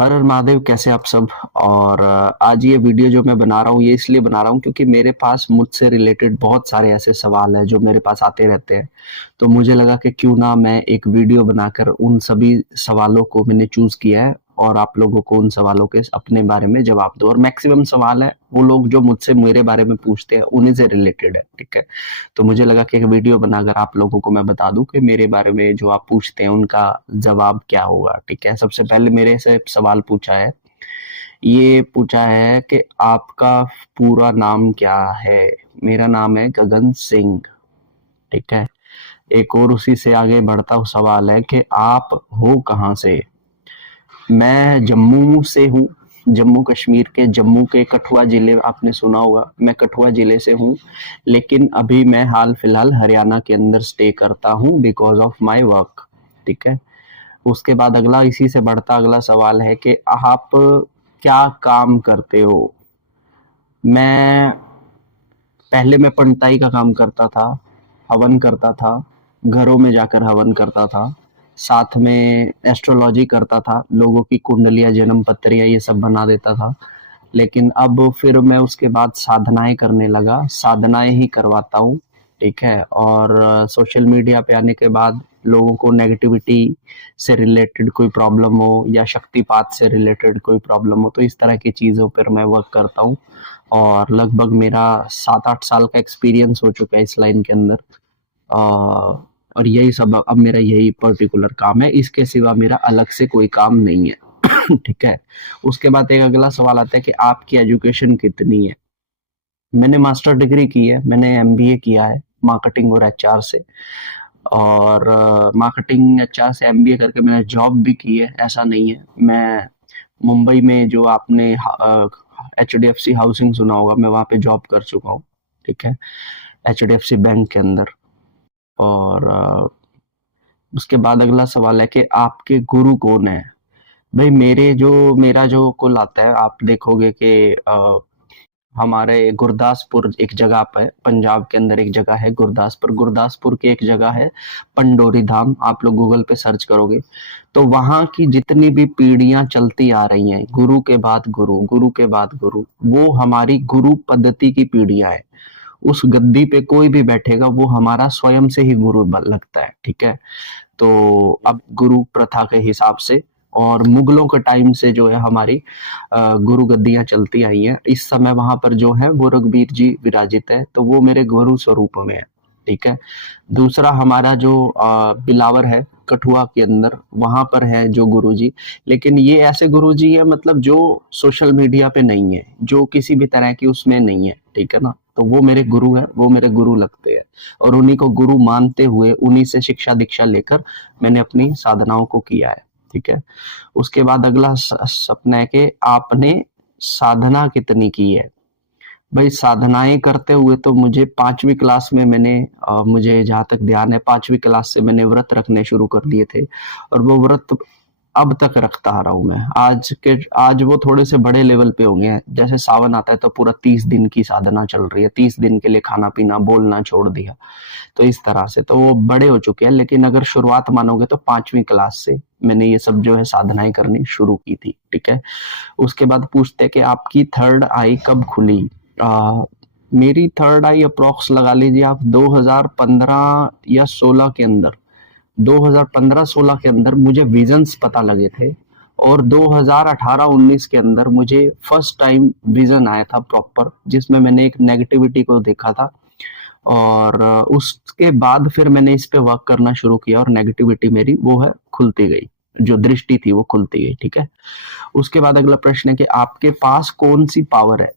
हर हर महादेव, कैसे आप सब। और आज ये वीडियो जो मैं बना रहा हूँ ये इसलिए बना रहा हूँ क्योंकि मेरे पास मुझसे रिलेटेड बहुत सारे ऐसे सवाल हैं जो मेरे पास आते रहते हैं। तो मुझे लगा कि क्यों ना मैं एक वीडियो बनाकर उन सभी सवालों को मैंने चूज किया है और आप लोगों को उन सवालों के अपने बारे में जवाब दो। और मैक्सिमम सवाल है वो लोग जो मुझसे मेरे बारे में पूछते हैं उन्हीं से रिलेटेड है, ठीक है। तो मुझे लगा कि एक वीडियो बनाकर आप लोगों को मैं बता दूं कि मेरे बारे में जो आप पूछते हैं उनका जवाब क्या होगा, ठीक है। सबसे पहले मेरे से सवाल पूछा है, ये पूछा है कि आपका पूरा नाम क्या है। मेरा नाम है गगन सिंह, ठीक है। एक और उसी से आगे बढ़ता हुआ सवाल है कि आप हो कहाँ से। मैं जम्मू से हूँ, जम्मू कश्मीर के जम्मू के कठुआ जिले, आपने सुना होगा, मैं कठुआ जिले से हूँ। लेकिन अभी मैं हाल फिलहाल हरियाणा के अंदर स्टे करता हूँ बिकॉज ऑफ माय वर्क, ठीक है। उसके बाद अगला इसी से बढ़ता अगला सवाल है कि आप क्या काम करते हो। मैं पहले मैं पंडिताई का काम करता था, हवन करता था, घरों में जाकर हवन करता था, साथ में एस्ट्रोलॉजी करता था, लोगों की कुंडलियां, जन्म पत्रियां ये सब बना देता था। लेकिन अब फिर मैं उसके बाद साधनाएं करने लगा, साधनाएं ही करवाता हूँ, ठीक है। और सोशल मीडिया पे आने के बाद लोगों को नेगेटिविटी से रिलेटेड कोई प्रॉब्लम हो या शक्तिपात से रिलेटेड कोई प्रॉब्लम हो तो इस तरह की चीज़ों पर मैं वर्क करता हूँ। और लगभग मेरा 7-8 साल का एक्सपीरियंस हो चुका है इस लाइन के अंदर। और यही सब अब मेरा यही पर्टिकुलर काम है, इसके सिवा मेरा अलग से कोई काम नहीं है। ठीक है। उसके बाद एक अगला सवाल आता है कि आपकी एजुकेशन कितनी है। मैंने मास्टर डिग्री की है, मैंने एमबीए किया है मार्केटिंग और एचआर से। और मार्केटिंग एचआर से एमबीए करके मैंने जॉब भी की है, ऐसा नहीं है। मैं मुंबई में जो आपने एचडीएफसी हाउसिंग सुना होगा, मैं वहाँ पे जॉब कर चुका हूँ, ठीक है, एचडीएफसी बैंक के अंदर। और उसके बाद अगला सवाल है कि आपके गुरु कौन है। भाई मेरा जो कुल आता है, आप देखोगे कि हमारे गुरदासपुर एक जगह पे, पंजाब के अंदर एक जगह है गुरदासपुर, गुरदासपुर की एक जगह है पंडोरी धाम। आप लोग गूगल पे सर्च करोगे तो वहां की जितनी भी पीढ़ियां चलती आ रही हैं, गुरु के बाद गुरु, गुरु के बाद गुरु, वो हमारी गुरु पद्धति की पीढ़ियां है। उस गद्दी पे कोई भी बैठेगा वो हमारा स्वयं से ही गुरु लगता है, ठीक है। तो अब गुरु प्रथा के हिसाब से और मुगलों के टाइम से जो है हमारी गुरु गद्दियां चलती आई हैं। इस समय वहां पर जो है वो रघुबीर जी विराजित है, तो वो मेरे गुरु स्वरूप में है, ठीक है। दूसरा हमारा जो बिलावर है कठुआ के अंदर, वहां पर है जो गुरु जी। लेकिन ये ऐसे गुरु जी है मतलब जो सोशल मीडिया पे नहीं है, जो किसी भी तरह की उसमें नहीं है, ठीक है ना। तो वो मेरे गुरु है, वो मेरे गुरु लगते हैं। और उन्हीं को गुरु मानते हुए उन्हीं से शिक्षा दीक्षा लेकर मैंने अपनी साधनाओं को किया है, ठीक है। उसके बाद अगला सपना है कि आपने साधना कितनी की है। भाई साधनाएं करते हुए तो मुझे 5वीं क्लास में मैंने मुझे जहां तक ध्यान है 5वीं क्लास से मैंने व्रत रखने शुरू कर दिए थे। और वो व्रत अब तक रखता आ रहा हूं मैं। आज वो थोड़े से बड़े लेवल पे हो गए हैं। जैसे सावन आता है तो पूरा 30 दिन की साधना चल रही है, 30 दिन के लिए खाना पीना बोलना छोड़ दिया। तो इस तरह से तो वो बड़े हो चुके हैं। लेकिन अगर शुरुआत मानोगे तो 5वीं क्लास से मैंने ये सब जो है साधनाएं करनी शुरू की थी, ठीक है। उसके बाद पूछते हैं कि आपकी थर्ड आई कब खुली। मेरी थर्ड आई अप्रोक्स लगा लीजिए आप 2015 या 16 के अंदर, 2015-16 के अंदर मुझे विजन्स पता लगे थे। और 2018-19 के अंदर मुझे फर्स्ट टाइम विजन आया था प्रॉपर, जिसमें मैंने एक नेगेटिविटी को देखा था। और उसके बाद फिर मैंने इस पे वर्क करना शुरू किया और नेगेटिविटी मेरी वो है खुलती गई, जो दृष्टि थी वो खुलती गई, ठीक है। उसके बाद अगला प्रश्न है कि आपके पास कौन सी पावर है।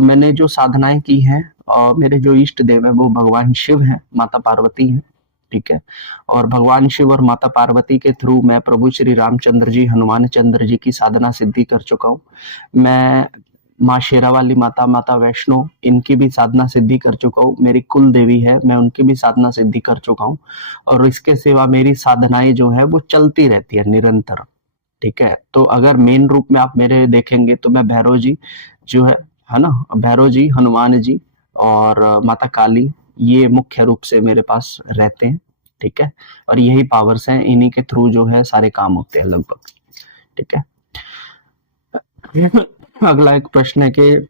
मैंने जो साधनाएं की हैं, मेरे जो इष्ट देव है वो भगवान शिव हैं, माता पार्वती हैं, ठीक है। और भगवान शिव और माता पार्वती के थ्रू मैं प्रभु श्री रामचंद्र जी, हनुमान चंद्र जी की साधना सिद्धि कर चुका हूँ। मैं माँ शेरा वाली माता, माता वैष्णो, इनकी भी साधना सिद्धि कर चुका हूँ। मेरी कुल देवी है, मैं उनकी भी साधना सिद्धि कर चुका हूँ। और इसके सिवा मेरी साधनाएं जो है वो चलती रहती है निरंतर, ठीक है। तो अगर मेन रूप में आप मेरे देखेंगे तो मैं भैरव जी जो है ना, भैरव जी, हनुमान जी और माता काली, ये मुख्य रूप से मेरे पास रहते हैं। ठीक है। और यही पावर्स हैं, इन्हीं के थ्रू जो है सारे काम होते हैं लगभग, ठीक है। अगला एक प्रश्न है कि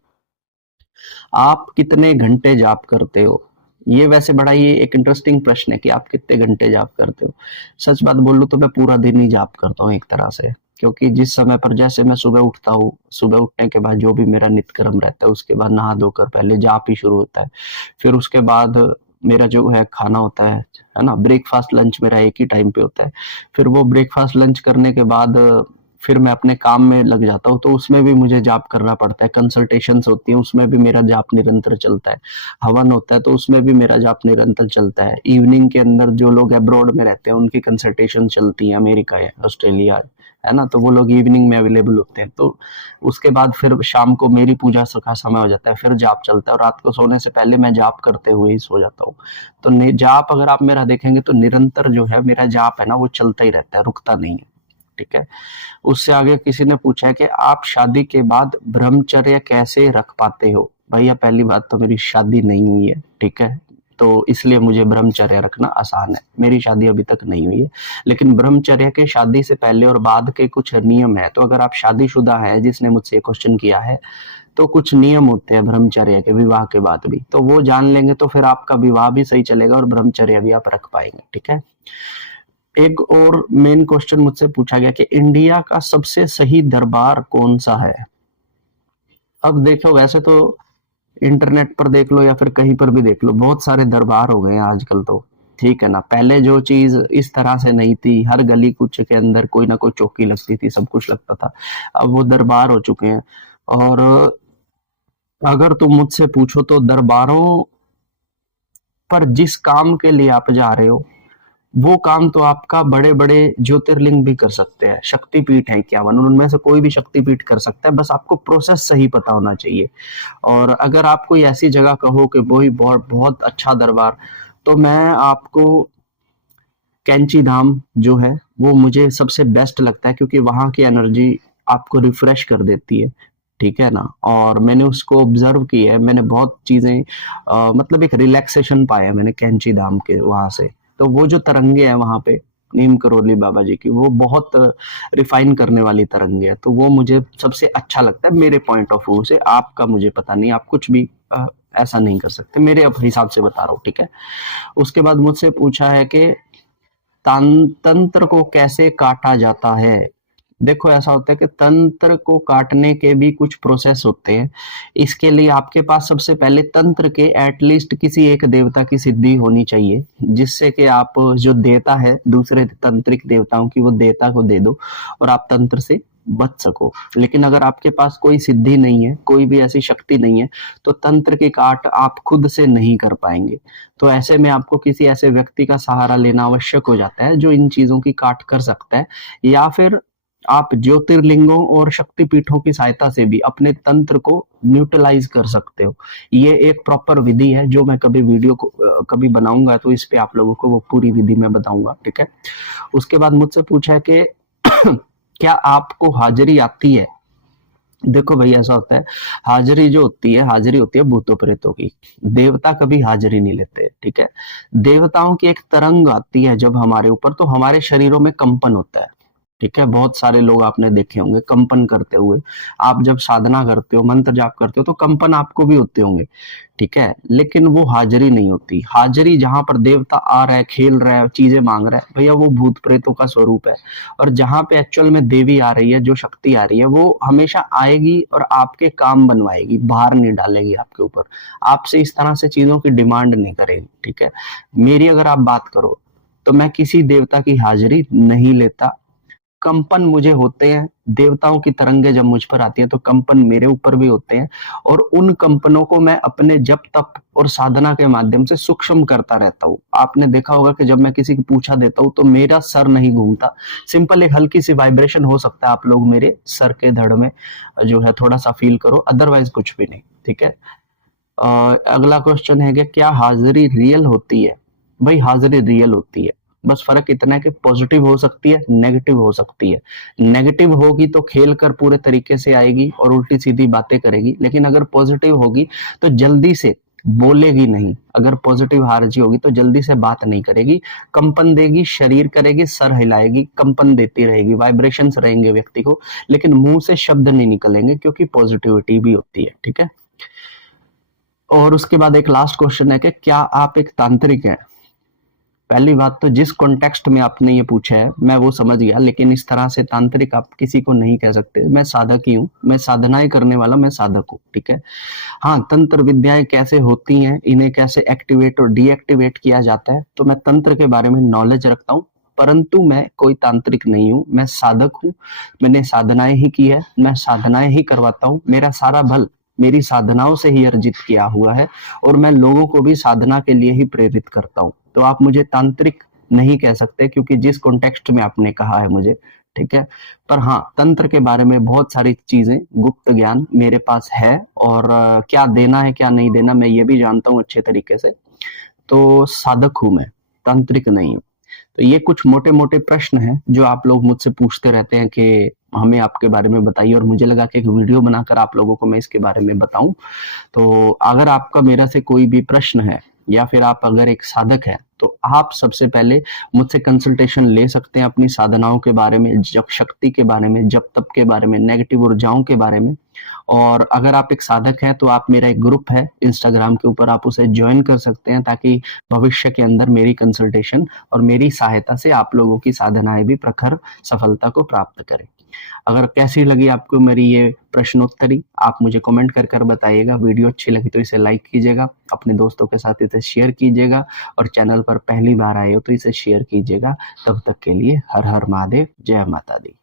आप कितने घंटे जाप करते हो। ये वैसे बड़ा ये एक इंटरेस्टिंग प्रश्न है कि आप कितने घंटे जाप करते हो। सच बात बोलूं तो मैं पूरा दिन ही जाप करता हूँ एक तरह से, क्योंकि जिस समय पर जैसे मैं सुबह उठता हूँ, सुबह उठने के बाद जो भी मेरा नित्यक्रम रहता है, उसके बाद नहा धोकर पहले जाप ही शुरू होता है। फिर उसके बाद मेरा जो है खाना होता है ना, ब्रेकफास्ट लंच मेरा एक ही टाइम पे होता है। फिर वो ब्रेकफास्ट लंच करने के बाद फिर मैं अपने काम में लग जाता हूँ, तो उसमें भी मुझे जाप करना पड़ता है। कंसल्टेशंस होती है, उसमें भी मेरा जाप निरंतर चलता है। हवन होता है तो उसमें भी मेरा जाप निरंतर चलता है। इवनिंग के अंदर जो लोग अब्रॉड में रहते हैं उनकी कंसल्टेशन चलती है, अमेरिका है, ऑस्ट्रेलिया है ना, तो वो लोग इवनिंग में अवेलेबल होते हैं। तो उसके बाद फिर शाम को मेरी पूजा का समय हो जाता है, फिर जाप चलता है, और रात को सोने से पहले मैं जाप करते हुए ही सो जाता हूँ। तो जाप अगर आप मेरा देखेंगे तो निरंतर जो है मेरा जाप है ना, वो चलता ही रहता है, रुकता नहीं है, ठीक है। उससे आगे किसी ने पूछा है कि आप शादी के बाद ब्रह्मचर्य कैसे रख पाते हो। भैया पहली बात तो मेरी शादी नहीं हुई है, ठीक है, तो इसलिए मुझे ब्रह्मचर्य रखना आसान है। मेरी शादी अभी तक नहीं हुई है, लेकिन ब्रह्मचर्य के शादी से पहले और बाद के कुछ नियम है। तो अगर आप शादीशुदा है, जिसने मुझसे क्वेश्चन किया है, तो कुछ नियम होते हैं ब्रह्मचर्य के विवाह के बाद भी, तो वो जान लेंगे तो फिर आपका विवाह भी सही चलेगा और ब्रह्मचर्य भी आप रख पाएंगे, ठीक है। एक और मेन क्वेश्चन मुझसे पूछा गया कि इंडिया का सबसे सही दरबार कौन सा है। अब देखो, वैसे तो इंटरनेट पर देख लो या फिर कहीं पर भी देख लो, बहुत सारे दरबार हो गए हैं आजकल तो, ठीक है ना। पहले जो चीज इस तरह से नहीं थी, हर गली कुछ के अंदर कोई ना कोई चौकी लगती थी, सब कुछ लगता था, अब वो दरबार हो चुके हैं। और अगर तुम मुझसे पूछो तो दरबारों पर जिस काम के लिए आप जा रहे हो, वो काम तो आपका बड़े बड़े ज्योतिर्लिंग भी कर सकते हैं, शक्तिपीठ है 51, उनमें से कोई भी शक्तिपीठ कर सकता है, बस आपको प्रोसेस सही पता होना चाहिए। और अगर आप कोई ऐसी जगह कहो कि वही बहुत बहुत अच्छा दरबार, तो मैं आपको कैंची धाम जो है वो मुझे सबसे बेस्ट लगता है, क्योंकि वहां की एनर्जी आपको रिफ्रेश कर देती है, ठीक है ना। और मैंने उसको ऑब्जर्व किया है, मैंने बहुत चीजें मतलब एक रिलैक्सेशन पाया मैंने कैंची धाम के वहां से। तो वो जो तरंगे हैं वहां पे नीम करोली बाबा जी की, वो बहुत रिफाइन करने वाली तरंगे है, तो वो मुझे सबसे अच्छा लगता है मेरे पॉइंट ऑफ व्यू से। आपका मुझे पता नहीं, आप कुछ भी ऐसा नहीं कर सकते, मेरे हिसाब से बता रहा हूँ, ठीक है। उसके बाद मुझसे पूछा है कि तंत्र को कैसे काटा जाता है। देखो ऐसा होता है कि तंत्र को काटने के भी कुछ प्रोसेस होते हैं। इसके लिए आपके पास सबसे पहले तंत्र के एटलीस्ट किसी एक देवता की सिद्धि होनी चाहिए, जिससे कि आप जो देवता है दूसरे तंत्रिक देवताओं की, वो देवता को दे दो और आप तंत्र से बच सको। लेकिन अगर आपके पास कोई सिद्धि नहीं है, कोई भी ऐसी शक्ति नहीं है, तो तंत्र की काट आप खुद से नहीं कर पाएंगे। तो ऐसे में आपको किसी ऐसे व्यक्ति का सहारा लेना आवश्यक हो जाता है जो इन चीजों की काट कर सकता है, या फिर आप ज्योतिर्लिंगों और शक्तिपीठों की सहायता से भी अपने तंत्र को न्यूट्रलाइज कर सकते हो। ये एक प्रॉपर विधि है, जो मैं कभी वीडियो को कभी बनाऊंगा तो इस पे आप लोगों को वो पूरी विधि मैं बताऊंगा, ठीक है। उसके बाद मुझसे पूछा है कि क्या आपको हाजिरी आती है। देखो भैया ऐसा होता है, हाजिरी जो होती है, हाजिरी होती है भूतों प्रेतों की, देवता कभी हाजिरी नहीं लेते, ठीक है। देवताओं की एक तरंग आती है जब हमारे ऊपर, तो हमारे शरीरों में कंपन होता है, ठीक है। बहुत सारे लोग आपने देखे होंगे कंपन करते हुए। आप जब साधना करते हो, मंत्र जाप करते हो, तो कंपन आपको भी होते होंगे, ठीक है। लेकिन वो हाजिरी नहीं होती। हाजिरी जहां पर देवता आ रहा है, खेल रहा है, चीजें मांग रहा है, भैया वो भूत प्रेतों का स्वरूप है। और जहां पे एक्चुअल में देवी आ रही है, जो शक्ति आ रही है, वो हमेशा आएगी और आपके काम बनवाएगी, भार नहीं डालेगी आपके ऊपर, आपसे इस तरह से चीजों की डिमांड नहीं करेगी, ठीक है। मेरी अगर आप बात करो तो मैं किसी देवता की हाजिरी नहीं लेता। कंपन मुझे होते हैं, देवताओं की तरंगे जब मुझ पर आती है तो कंपन मेरे ऊपर भी होते हैं, और उन कंपनों को मैं अपने जप तप और साधना के माध्यम से सूक्ष्म करता रहता हूँ। आपने देखा होगा कि जब मैं किसी की पूछा देता हूँ तो मेरा सर नहीं घूमता, सिंपल एक हल्की सी वाइब्रेशन हो सकता है, आप लोग मेरे सर के धड़ में जो है थोड़ा सा फील करो, अदरवाइज कुछ भी नहीं, ठीक है। अगला क्वेश्चन है कि क्या हाजिरी रियल होती है। भाई हाजिरी रियल होती है, बस फर्क इतना है कि पॉजिटिव हो सकती है, नेगेटिव हो सकती है। नेगेटिव होगी तो खेल कर पूरे तरीके से आएगी और उल्टी सीधी बातें करेगी, लेकिन अगर पॉजिटिव होगी तो जल्दी से बोलेगी नहीं। अगर पॉजिटिव एनर्जी होगी तो जल्दी से बात नहीं करेगी, कंपन देगी, शरीर करेगी, सर हिलाएगी, कंपन देती रहेगी, वाइब्रेशंस रहेंगे व्यक्ति को, लेकिन मुंह से शब्द नहीं निकलेंगे क्योंकि पॉजिटिविटी भी होती है। ठीक है। और उसके बाद एक लास्ट क्वेश्चन है कि क्या आप एक तांत्रिक हैं? पहली बात तो जिस कॉन्टेक्स्ट में आपने ये पूछा है मैं वो समझ गया, लेकिन इस तरह से तांत्रिक आप किसी को नहीं कह सकते। मैं साधक ही हूँ, मैं साधनाएं करने वाला, मैं साधक हूँ। ठीक है। हाँ, तंत्र विद्याएं कैसे होती हैं, इन्हें कैसे एक्टिवेट और डीएक्टिवेट किया जाता है, तो मैं तंत्र के बारे में नॉलेज रखता हूँ, परंतु मैं कोई तांत्रिक नहीं हूँ, मैं साधक हूँ। मैंने साधनाएं ही की है, मैं साधनाएं ही करवाता हूँ। मेरा सारा बल मेरी साधनाओं से ही अर्जित किया हुआ है और मैं लोगों को भी साधना के लिए ही प्रेरित करता हूँ। तो आप मुझे तांत्रिक नहीं कह सकते क्योंकि जिस कॉन्टेक्स्ट में आपने कहा है मुझे। ठीक है। पर हाँ, तंत्र के बारे में बहुत सारी चीजें, गुप्त ज्ञान मेरे पास है और क्या देना है क्या नहीं देना मैं ये भी जानता हूँ अच्छे तरीके से। तो साधक हूं मैं, तांत्रिक नहीं हूँ। तो ये कुछ मोटे मोटे प्रश्न हैं जो आप लोग मुझसे पूछते रहते हैं कि हमें आपके बारे में बताइए, और मुझे लगा कि एक वीडियो बनाकर आप लोगों को मैं इसके बारे में बताऊं। तो अगर आपका मेरा से कोई भी प्रश्न है या फिर आप अगर एक साधक है तो आप सबसे पहले मुझसे कंसल्टेशन ले सकते हैं अपनी साधनाओं के बारे में, जप शक्ति के बारे में, जप तप के बारे में, नेगेटिव ऊर्जाओं के बारे में। और अगर आप एक साधक हैं तो आप, मेरा एक ग्रुप है इंस्टाग्राम के ऊपर, आप उसे ज्वाइन कर सकते हैं ताकि भविष्य के अंदर मेरी कंसल्टेशन और मेरी सहायता से आप लोगों की साधनाएं भी प्रखर सफलता को प्राप्त करें। अगर कैसी लगी आपको मेरी ये प्रश्नोत्तरी, आप मुझे कमेंट कर कर बताइएगा। वीडियो अच्छी लगी तो इसे लाइक कीजिएगा, अपने दोस्तों के साथ इसे शेयर कीजिएगा, और चैनल पर पहली बार आए हो तो इसे शेयर कीजिएगा। तब तक के लिए हर हर महादेव, जय माता दी।